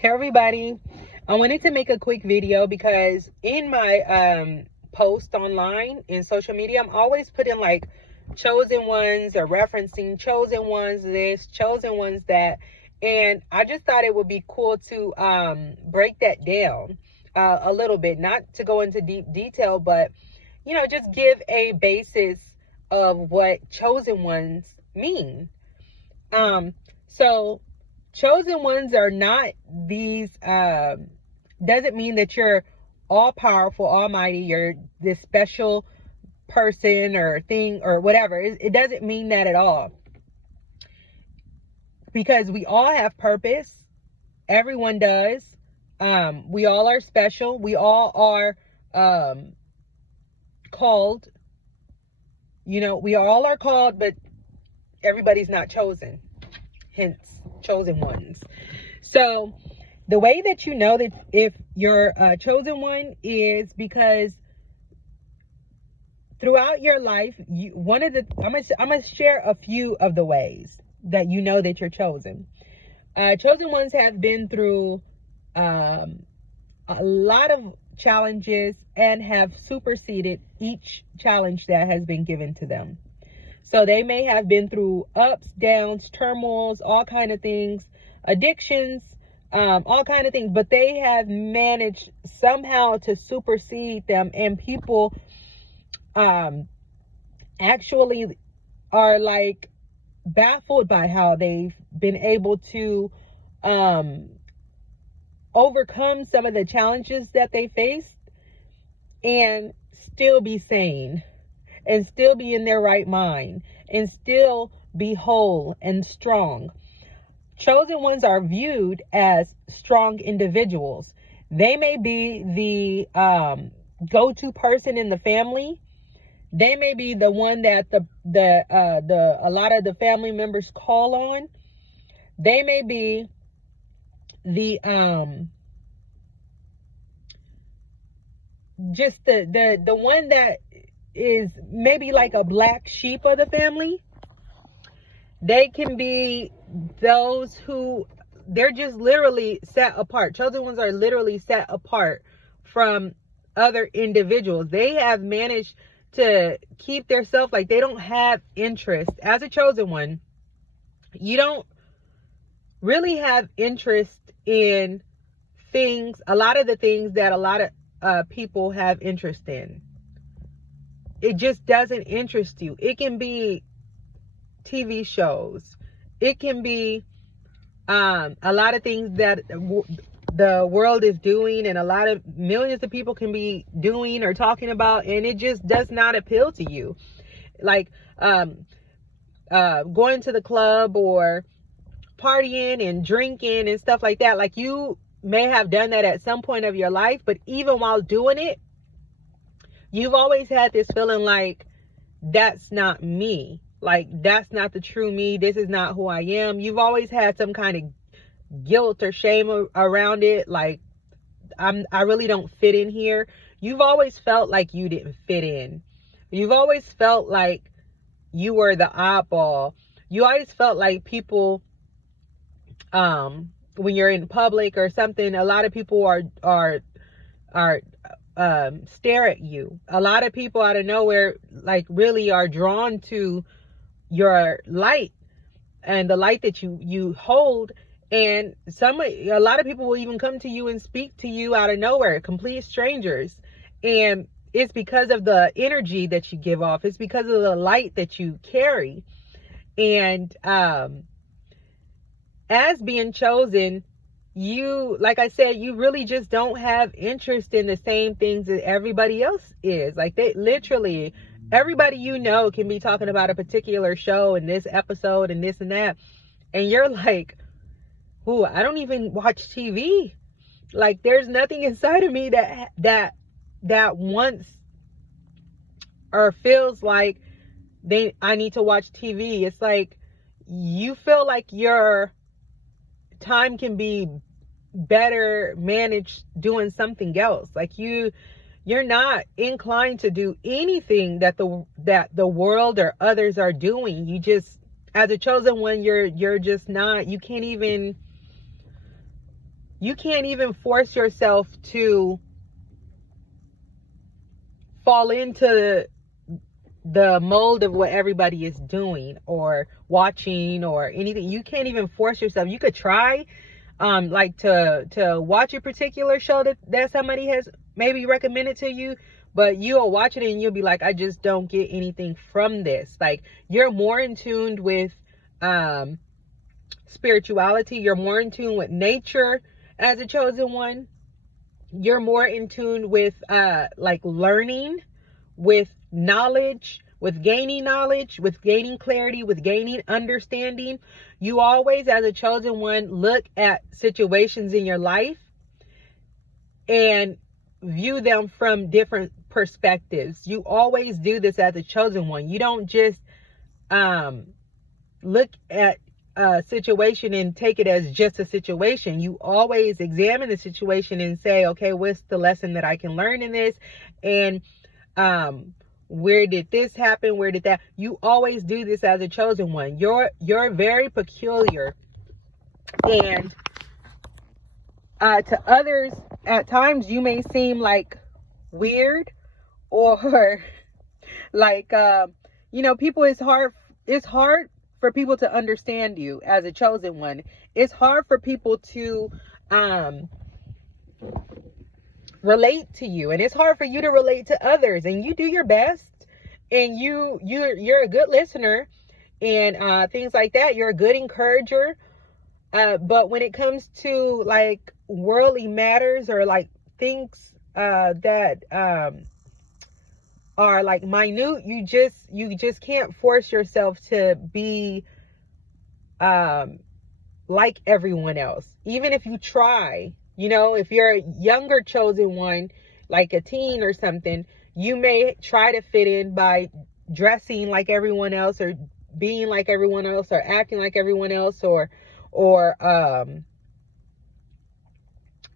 Hey everybody, I wanted to make a quick video because in my post online in social media, I'm always putting like chosen ones or referencing chosen ones this, chosen ones that, and I just thought it would be cool to break that down a little bit, not to go into deep detail, but just give a basis of what chosen ones mean. So chosen ones are not these, doesn't mean that you're all powerful, almighty, you're this special person or thing or whatever. It doesn't mean that at all. Because we all have purpose. Everyone does. We all are special. We all are called. We all are called, but everybody's not chosen. Hence, chosen ones. So the way that you know that if you're a chosen one is because throughout your life, I'm gonna share a few of the ways that you know that you're chosen. Chosen ones have been through a lot of challenges and have superseded each challenge that has been given to them. So they may have been through ups, downs, turmoils, all kind of things, addictions, all kind of things, but they have managed somehow to supersede them, and people actually are like baffled by how they've been able to overcome some of the challenges that they faced and still be sane, and still be in their right mind, and still be whole and strong. Chosen ones are viewed as strong individuals. They may be the go-to person in the family. They may be the one that a lot of the family members call on. They may be the just the one that is maybe like a black sheep of the family. They can be those who they're just literally set apart. Chosen ones are literally set apart from other individuals. They have managed to keep themselves, like they don't have interest. As a chosen one, you don't really have interest in things, a lot of the things that a lot of people have interest in. It just doesn't interest you. It can be TV shows. It can be a lot of things that the world is doing, and a lot of millions of people can be doing or talking about, and it just does not appeal to you. Like going to the club or partying and drinking and stuff like that. Like you may have done that at some point of your life, but even while doing it, you've always had this feeling like that's not me. Like that's not the true me. This is not who I am. You've always had some kind of guilt or shame around it. Like I really don't fit in here. You've always felt like you didn't fit in. You've always felt like you were the oddball. You always felt like people, when you're in public or something, a lot of people are stare at you. A lot of people out of nowhere like really are drawn to your light and the light that you hold. And a lot of people will even come to you and speak to you out of nowhere, complete strangers. And it's because of the energy that you give off. It's because of the light that you carry. And as being chosen, you, like I said, you really just don't have interest in the same things that everybody else is. Like they literally, everybody can be talking about a particular show and this episode and this and that. And you're like, ooh, I don't even watch TV. Like there's nothing inside of me that wants or feels like I need to watch TV. It's like you feel like your time can be better managed doing something else. Like you're not inclined to do anything that the world or others are doing. You just, as a chosen one, you're just not, you can't even You can't even force yourself to fall into the mold of what everybody is doing or watching or anything. You can't even force yourself. You could try like to watch a particular show that somebody has maybe recommended to you, but you'll watch it and you'll be like, I just don't get anything from this. Like, you're more in tune with spirituality, you're more in tune with nature as a chosen one. You're more in tune with like learning, with knowledge, with gaining knowledge, with gaining clarity, with gaining understanding. You always, as a chosen one, look at situations in your life and view them from different perspectives. You always do this as a chosen one. You don't just look at a situation and take it as just a situation. You always examine the situation and say, okay, what's the lesson that I can learn in this? And where did this happen? Where did that? You always do this as a chosen one. You're very peculiar, and to others at times you may seem like weird or like people, it's hard for people to understand you as a chosen one. It's hard for people to relate to you, and it's hard for you to relate to others, and you do your best, and you're a good listener and things like that. You're a good encourager, but when it comes to like worldly matters or like things that are like minute, you just can't force yourself to be like everyone else. Even if you try, if you're a younger chosen one, like a teen or something, you may try to fit in by dressing like everyone else or being like everyone else or acting like everyone else or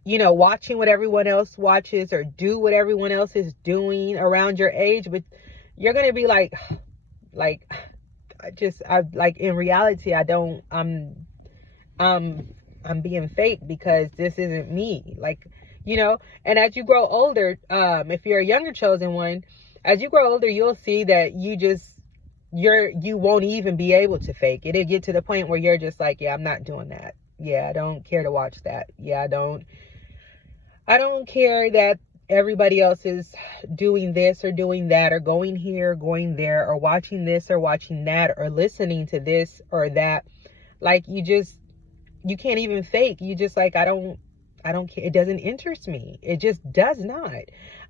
watching what everyone else watches or do what everyone else is doing around your age. But you're going to be like, in reality, I'm being fake because this isn't me. And as you grow older, if you're a younger chosen one, as you grow older, you'll see that you won't even be able to fake. It'll get to the point where you're just like, yeah, I'm not doing that. Yeah, I don't care to watch that. Yeah, I don't care that everybody else is doing this or doing that or going here, going there, or watching this or watching that or listening to this or that. Like, you can't even fake. You just like, I don't care. It doesn't interest me. It just does not.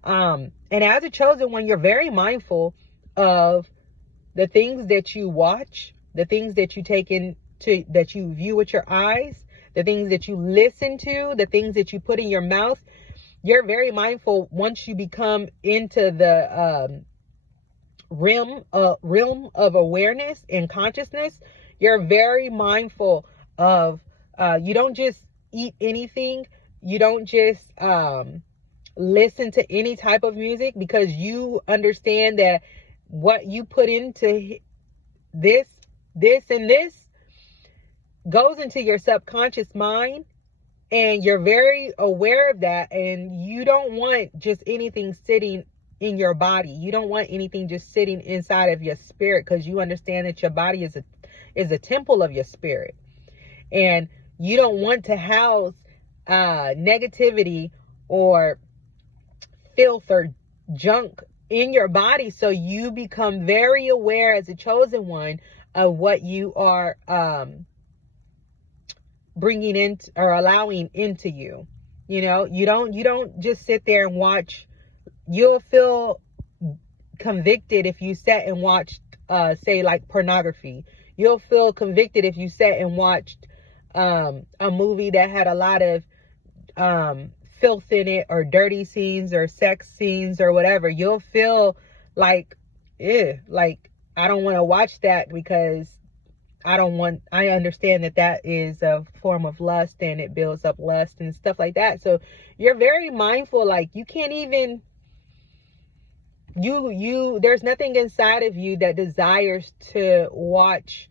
And as a chosen one, you're very mindful of the things that you watch, the things that you take into, that you view with your eyes, the things that you listen to, the things that you put in your mouth. You're very mindful once you become into the realm of awareness and consciousness. You're very mindful of, you don't just eat anything. You don't just listen to any type of music, because you understand that what you put into this and this goes into your subconscious mind, and you're very aware of that. And you don't want just anything sitting in your body. You don't want anything just sitting inside of your spirit, because you understand that your body is a temple of your spirit, and you don't want to house negativity or filth or junk in your body. So you become very aware as a chosen one of what you are bringing in or allowing into you. You don't just sit there and watch. You'll feel convicted if you sat and watched say like pornography. You'll feel convicted if you sat and watched a movie that had a lot of filth in it, or dirty scenes or sex scenes or whatever. You'll feel like, like, I don't want to watch that, because I understand that is a form of lust, and it builds up lust and stuff like that. So you're very mindful. Like, you can't even, there's nothing inside of you that desires to watch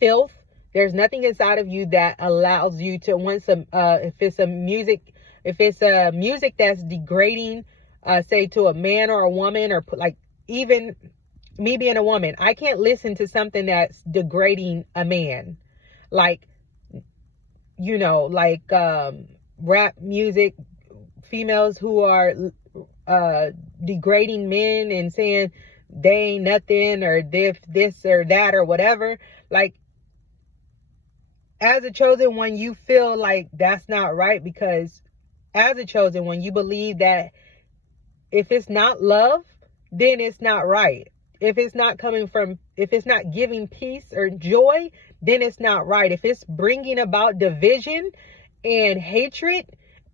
filth, There's nothing inside of you that allows you to want some, if it's a music that's degrading, say to a man or a woman, or like, even me being a woman, I can't listen to something that's degrading a man. Like, like rap music, females who are degrading men and saying they ain't nothing, or this or that or whatever. Like, as a chosen one, you feel like that's not right, because as a chosen one, you believe that if it's not love, then it's not right. If it's not giving peace or joy, then it's not right. If it's bringing about division and hatred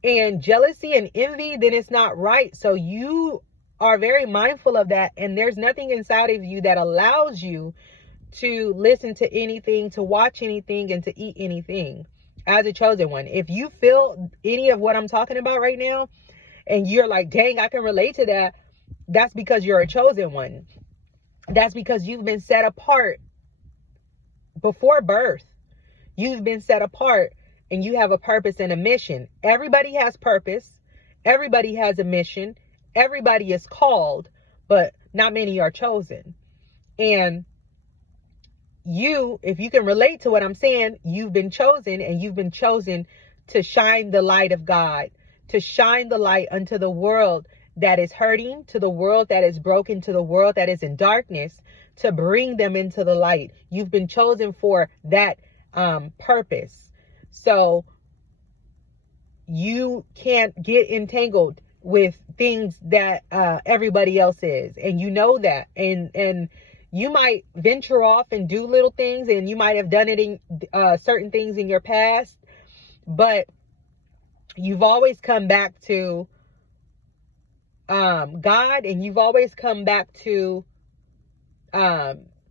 and jealousy and envy, then it's not right. So you are very mindful of that. And there's nothing inside of you that allows you to listen to anything, to watch anything, and to eat anything as a chosen one. If you feel any of what I'm talking about right now, and you're like, dang, I can relate to that, that's because you're a chosen one. That's because you've been set apart before birth. You've been set apart, and you have a purpose and a mission. Everybody has purpose. Everybody has a mission. Everybody is called, but not many are chosen. And you, if you can relate to what I'm saying, you've been chosen, and you've been chosen to shine the light of God, to shine the light unto the world that is hurting, to the world that is broken, to the world that is in darkness, to bring them into the light. You've been chosen for that purpose. So you can't get entangled with things that everybody else is, and you know that, and you might venture off and do little things, and you might have done it in certain things in your past, but you've always come back to God, and you've always come back to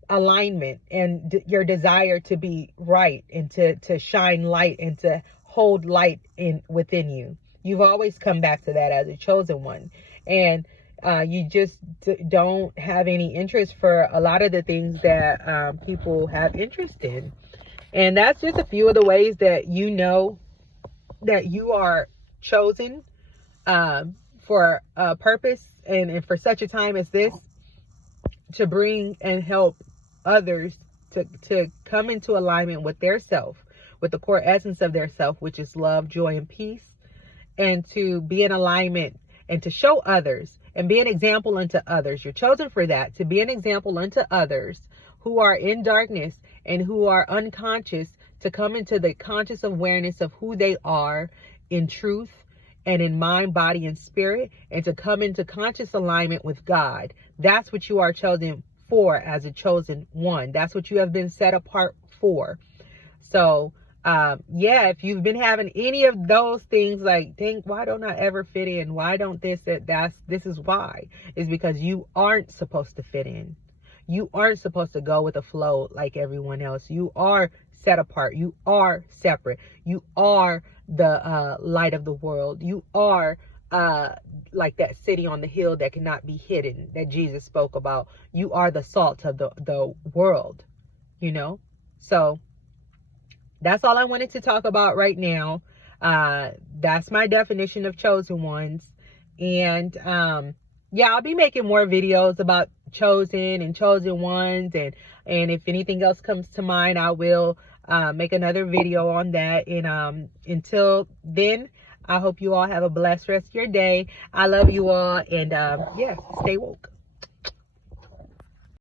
alignment and your desire to be right, and to shine light, and to hold light within you. You've always come back to that as a chosen one. And you just don't have any interest for a lot of the things that people have interest in. And that's just a few of the ways that you know that you are chosen for a purpose, and for such a time as this, to bring and help others to come into alignment with their self, with the core essence of their self, which is love, joy, and peace, and to be in alignment and to show others and be an example unto others. You're chosen for that, to be an example unto others who are in darkness and who are unconscious, to come into the conscious awareness of who they are in truth and in mind, body, and spirit, and to come into conscious alignment with God. That's what you are chosen for as a chosen one. That's what you have been set apart for. So yeah, if you've been having any of those things, like, think, why don't I ever fit in? Why don't this is why. Is because you aren't supposed to fit in. You aren't supposed to go with the flow like everyone else. You are set apart. You are separate. You are the light of the world. You are like that city on the hill that cannot be hidden, that Jesus spoke about. You are the salt of the world, So that's all I wanted to talk about right now. That's my definition of chosen ones. And yeah, I'll be making more videos about chosen and chosen ones. And if anything else comes to mind, I will make another video on that. And until then, I hope you all have a blessed rest of your day. I love you all. And yeah, stay woke.